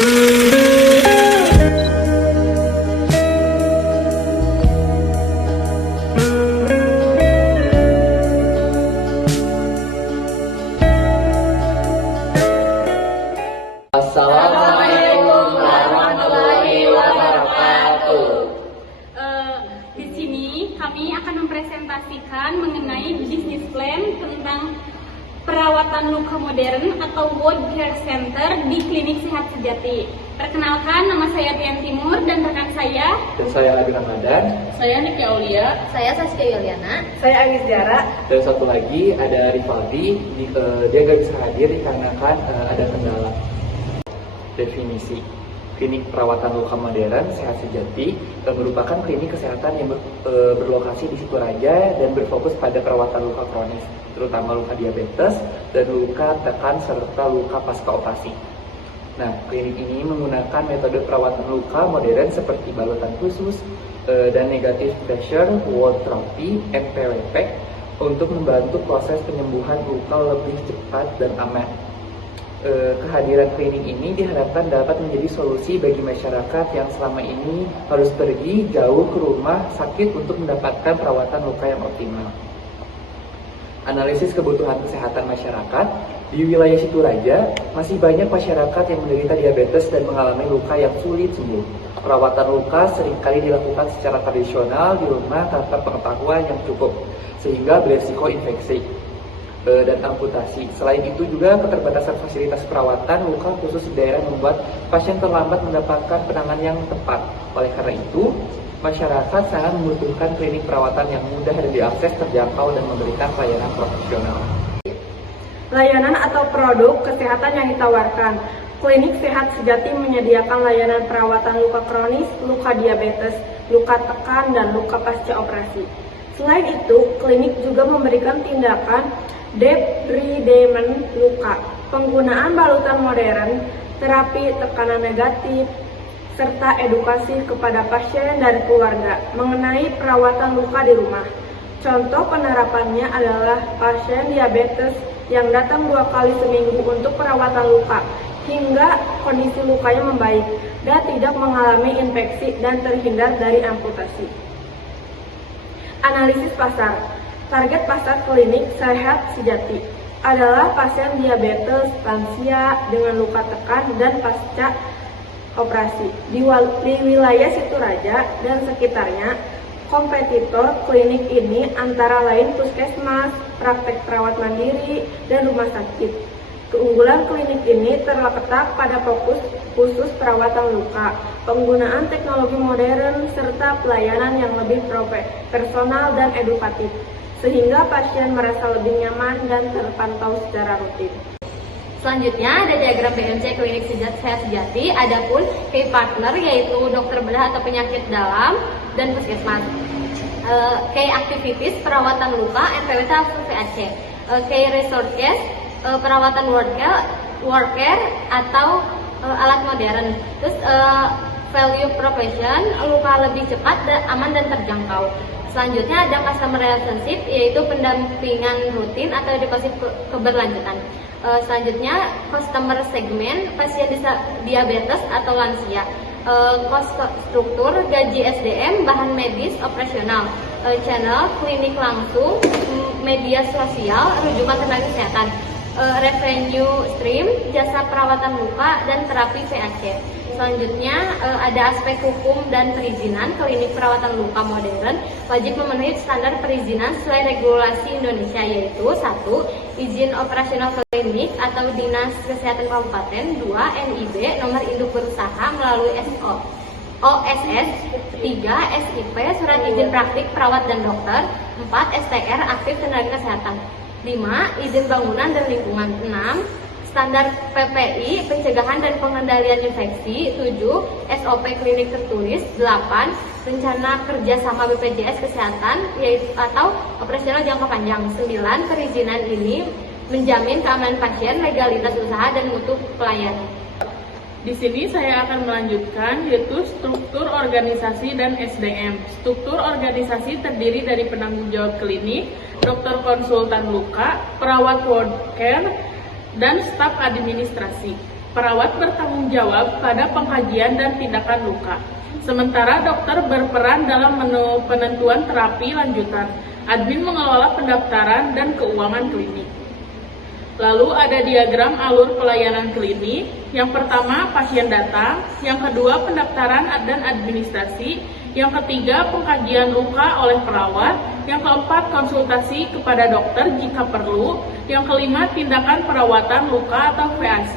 Assalamualaikum warahmatullahi wabarakatuh. Di sini kami akan mempresentasikan mengenai bisnis plan tentang perawatan luka modern atau Wound Care Center di Klinik Sehat Sejati. Perkenalkan, nama saya Tian Timur dan rekan saya. Dan saya Adi Ramadan. Saya Niki Aulia. Saya Saskia Yuliana. Saya Agis Jara. Dan satu lagi ada Rivaldi. Dia nggak bisa hadir dikarenakan ada kendala. Definisi klinik perawatan luka modern Sehat Sejati merupakan klinik kesehatan yang berlokasi di Situraja dan berfokus pada perawatan luka kronis, terutama luka diabetes dan luka tekan serta luka pasca operasi. Nah, klinik ini menggunakan metode perawatan luka modern seperti balutan khusus dan negative pressure wound therapy (NPWP) untuk membantu proses penyembuhan luka lebih cepat dan aman. Kehadiran klinik ini diharapkan dapat menjadi solusi bagi masyarakat yang selama ini harus pergi jauh ke rumah sakit untuk mendapatkan perawatan luka yang optimal. Analisis kebutuhan kesehatan masyarakat di wilayah Situraja, masih banyak masyarakat yang menderita diabetes dan mengalami luka yang sulit sembuh. Perawatan luka seringkali dilakukan secara tradisional di rumah tanpa pengetahuan yang cukup, sehingga beresiko infeksi dan amputasi. Selain itu juga keterbatasan fasilitas perawatan luka khusus di daerah membuat pasien terlambat mendapatkan penanganan yang tepat. Oleh karena itu, masyarakat sangat membutuhkan klinik perawatan yang mudah dan diakses, terjangkau, dan memberikan pelayanan profesional. Layanan atau produk kesehatan yang ditawarkan. Klinik Sehat Sejati menyediakan layanan perawatan luka kronis, luka diabetes, luka tekan, dan luka pasca operasi. Selain itu, klinik juga memberikan tindakan debridement luka, penggunaan balutan modern, terapi tekanan negatif, serta edukasi kepada pasien dan keluarga mengenai perawatan luka di rumah. Contoh penerapannya adalah pasien diabetes yang datang 2 kali seminggu untuk perawatan luka hingga kondisi lukanya membaik dan tidak mengalami infeksi dan terhindar dari amputasi. Analisis pasar. Target pasar klinik Sehat Sejati adalah pasien diabetes, lansia dengan luka tekan dan pasca operasi. Di wilayah Situraja dan sekitarnya, kompetitor klinik ini antara lain puskesmas, praktek perawat mandiri, dan rumah sakit. Keunggulan klinik ini terletak pada fokus khusus perawatan luka, penggunaan teknologi modern, serta pelayanan yang lebih personal dan edukatif, sehingga pasien merasa lebih nyaman dan terpantau secara rutin. Selanjutnya ada diagram BMC Klinik Sehat Sejati, adapun key partner yaitu dokter bedah atau penyakit dalam dan puskesmas. Key activities perawatan luka NPWP atau VAC. Key resources perawatan worker atau alat modern. Terus value profession luka lebih cepat, aman dan terjangkau. Selanjutnya ada customer relationship yaitu pendampingan rutin atau edukasi keberlanjutan. Selanjutnya customer segment pasien diabetes atau lansia. Cost struktur gaji SDM, bahan medis operasional, channel klinik langsung, media sosial, rujukan tenaga kesehatan, revenue stream, jasa perawatan luka dan terapi VAC. Selanjutnya ada aspek hukum dan perizinan. Klinik perawatan luka modern wajib memenuhi standar perizinan sesuai regulasi Indonesia, yaitu 1. Izin operasional klinik atau Dinas Kesehatan Kabupaten, 2. NIB nomor induk berusaha melalui OSS, 3. SIP surat izin praktik perawat dan dokter, 4. STR aktif tenaga kesehatan, 5. Izin bangunan dan lingkungan, 6. Standar PPI, pencegahan dan pengendalian infeksi, 7. SOP klinik tertulis, 8. Rencana kerjasama BPJS Kesehatan yaitu atau operasional jangka panjang, 9. Perizinan ini menjamin keamanan pasien, legalitas usaha dan mutu pelayanan. Di sini saya akan melanjutkan yaitu struktur organisasi dan SDM. Struktur organisasi terdiri dari penanggung jawab klinik, dokter konsultan luka, perawat wound care, dan staf administrasi. Perawat bertanggung jawab pada pengkajian dan tindakan luka. Sementara dokter berperan dalam penentuan terapi lanjutan. Admin mengelola pendaftaran dan keuangan klinik. Lalu ada diagram alur pelayanan klinik. Yang pertama, pasien datang. Yang kedua, pendaftaran dan administrasi. Yang ketiga, pengkajian luka oleh perawat. Yang keempat, konsultasi kepada dokter jika perlu. Yang kelima, tindakan perawatan luka atau VAC.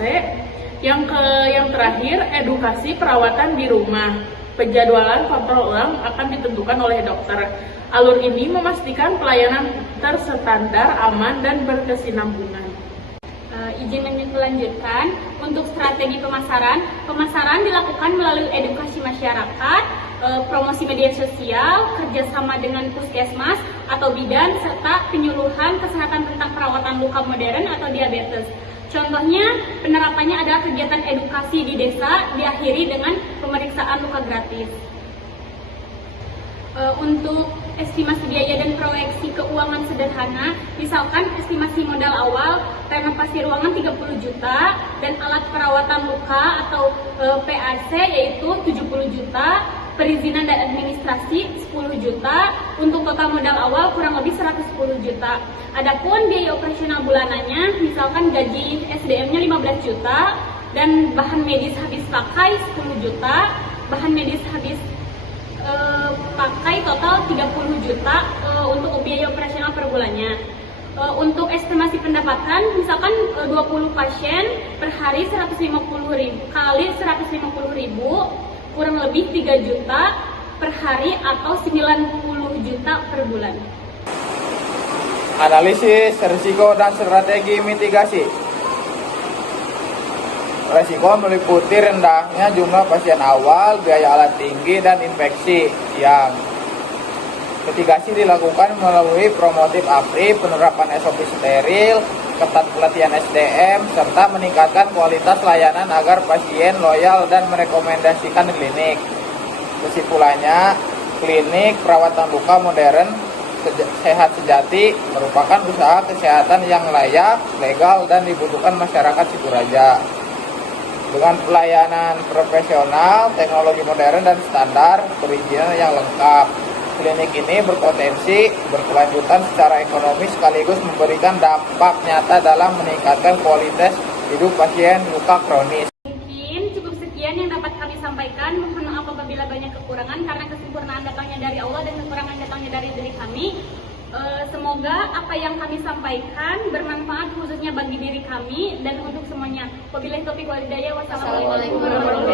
Yang terakhir, edukasi perawatan di rumah. Penjadwalan kontrol ulang akan ditentukan oleh dokter. Alur ini memastikan pelayanan terstandar, aman, dan berkesinambungan. Izin melanjutkan, untuk strategi pemasaran dilakukan melalui edukasi masyarakat, promosi media sosial, kerjasama dengan puskesmas atau bidan, serta penyuluhan kesehatan tentang perawatan luka modern atau diabetes. Contohnya, penerapannya adalah kegiatan edukasi di desa diakhiri dengan pemeriksaan luka gratis. Untuk estimasi biaya dan proyeksi keuangan sederhana, misalkan estimasi modal awal renovasi ruangan 30 juta dan alat perawatan luka atau PAC yaitu 70 juta, perizinan dan administrasi 10 juta, untuk total modal awal kurang lebih 110 juta. Adapun biaya operasional bulanannya, misalkan gaji SDM-nya 15 juta dan bahan medis habis pakai 10 juta, bahan medis habis pakai total 30 juta untuk biaya operasional per bulannya. Untuk estimasi pendapatan, misalkan 20 pasien per hari 150.000 kali 150.000 kurang lebih 3 juta per hari atau 90 juta per bulan. Analisis risiko dan strategi mitigasi. Risiko meliputi rendahnya jumlah pasien awal, biaya alat tinggi, dan infeksi. Yang mitigasi dilakukan melalui promotif APRI, penerapan SOP steril, ketat pelatihan SDM, serta meningkatkan kualitas layanan agar pasien loyal dan merekomendasikan klinik. Kesimpulannya, klinik perawatan luka modern Sehat Sejati merupakan usaha kesehatan yang layak, legal, dan dibutuhkan masyarakat Sikuraja. Dengan pelayanan profesional, teknologi modern, dan standar perizinan yang lengkap, klinik ini berpotensi berkelanjutan secara ekonomi sekaligus memberikan dampak nyata dalam meningkatkan kualitas hidup pasien luka kronis. Mungkin cukup sekian yang dapat kami sampaikan. Mohon maaf apabila banyak kekurangan karena kesempurnaan datangnya dari Allah dan kekurangan datangnya dari diri kami. Semoga apa yang kami sampaikan bermanfaat khususnya bagi diri kami dan untuk semuanya. Wabillahi taufiq wal hidayah. Wassalamualaikum warahmatullahi wabarakatuh.